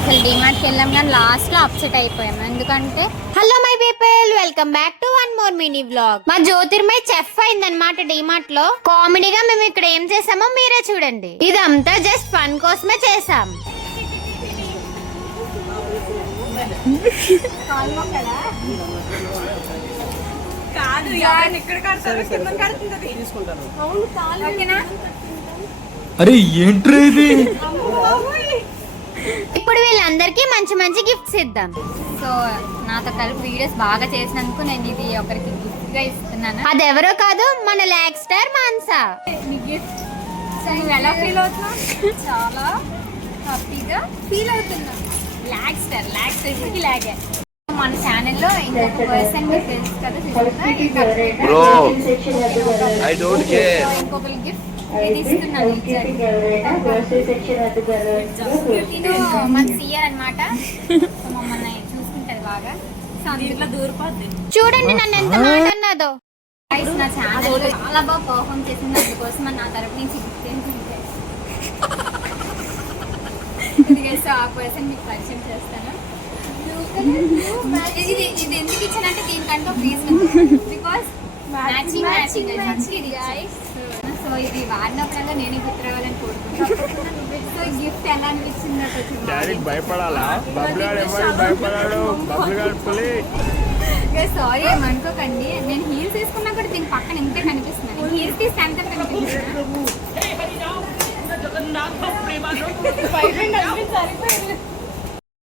అసలు డిమార్ట్కి వెళ్ళాం కానీ లాస్ట్ లో అప్సెట్ అయిపోయాం. ఎందుకంటే hello my people, welcome back to one more mini vlog. మా జ్యోతిర్మయ్ చెఫ్ అయిందనమాట డిమార్ట్ లో. కామెడీగా మేము ఇక్కడ ఏం చేసామో మీరే చూడండి. ఇదంతా జస్ట్ ఫన్ కోసమే చేసాం. అరే ఏంట్రా ఇది? ఇప్పుడు వీళ్ళందరికీ మంచి మంచి గిఫ్ట్స్ ఇద్దాం. సో నాతో కలిపి వీడియోస్ బాగా చేసినందుకు నేను ఇది ఒకరికి గిఫ్ట్ గా ఇస్తున్నాను. అది ఎవరో కాదు, మన లాగ్ స్టార్ మాన్సా. నువ్వు ఎలా ఫీల్ అవుతున్నావు? చాలా హ్యాపీగా ఫీల్ అవుతున్నా. లాగ్ స్టార్ ఇప్పటికి లాగే. మన ఛానల్లో ఇంకొక పర్సన్ మీకు తెలుసు కదా, ఇంకొకరి గిఫ్ట్ ఇది ఇస్తున్నాను. మన సీఆర్ అనమాట, మమ్మల్ని చూసుకుంటది బాగా. చూడండి నన్ను ఎంత మాట అన్నదో. నా ఛానల్ చాలా బాగా పర్ఫార్మ్ చేసింది, అందుకోసం నా తరపు నుంచి గిఫ్ట్ ఏంటంటే సో ఆ పర్సన్ మీకు పరిచయం చేస్తాను. ఇది ఎందుకు ఇచ్చానంటే దీనికంటే రీజన్, బికాస్ మ్యాచింగ్ ఇది. సో ఇది వాడినప్పుడల్లా నేను గుర్తు రావాలని కోరుకుంటున్నాను. సో గిఫ్ట్ ఎలా అనిపించింది? సారీ ఏమనుకోకండి, నేను హీల్స్ వేసుకున్నా కూడా దీని పక్కన ఇంతే కనిపిస్తున్నాను. హీల్స్ తీసి అంతా కనిపిస్తుంది.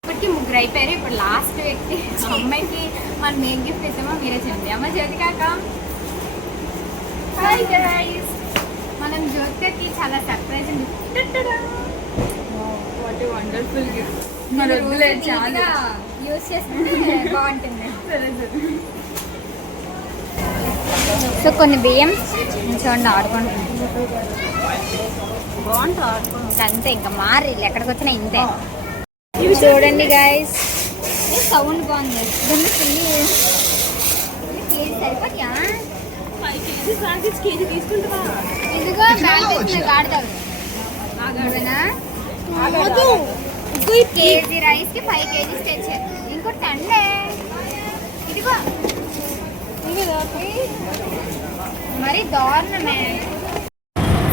ఇప్పటికి ముగ్గురు అయిపోయారు. ఇప్పుడు లాస్ట్ వ్యక్తి అమ్మాయికి మనం ఏం గిఫ్ట్ ఇస్తామో మీరే చెప్పండి. అమ్మ జ్యోతికాక, హాయ్ గైస్. మనం జ్యోతికకి చాలా సర్ప్రైజ్ వండర్ఫుల్ గిఫ్ట్. చాలా యూజ్ చేస్తే బాగుంటుంది. సో కొన్ని బియ్యం చూడండి ఆడుకుంటున్నాం. బాగుంటుంది ఆడుకుంటుంది అంతే, ఇంకా మారి ఎక్కడికి వచ్చినా ఇంతే. ఇవి చూడండి గైస్, సౌండ్ బాగుంది. సరిపోయా ఇదిగో ఆడతాడు. కేజీ రైస్ కి 5 kgs తెచ్చారు. ఇంకోటి తండే ఇదిగో మరి దారుణమే.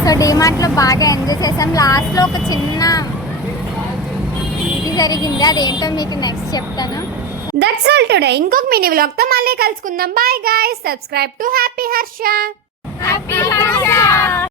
సో డిమార్ట్ లో బాగా ఎంజాయ్ చేసాం. లాస్ట్ లో ఒక చిన్న ఇది జరిగింది, అదేంటో మీకు నెక్స్ట్ చెప్తాను. That's all today. ఇంకొక మినీ వ్లాగ్ తో మళ్ళీ కలుసుకుందాం. Bye guys. Subscribe to happy Harsha.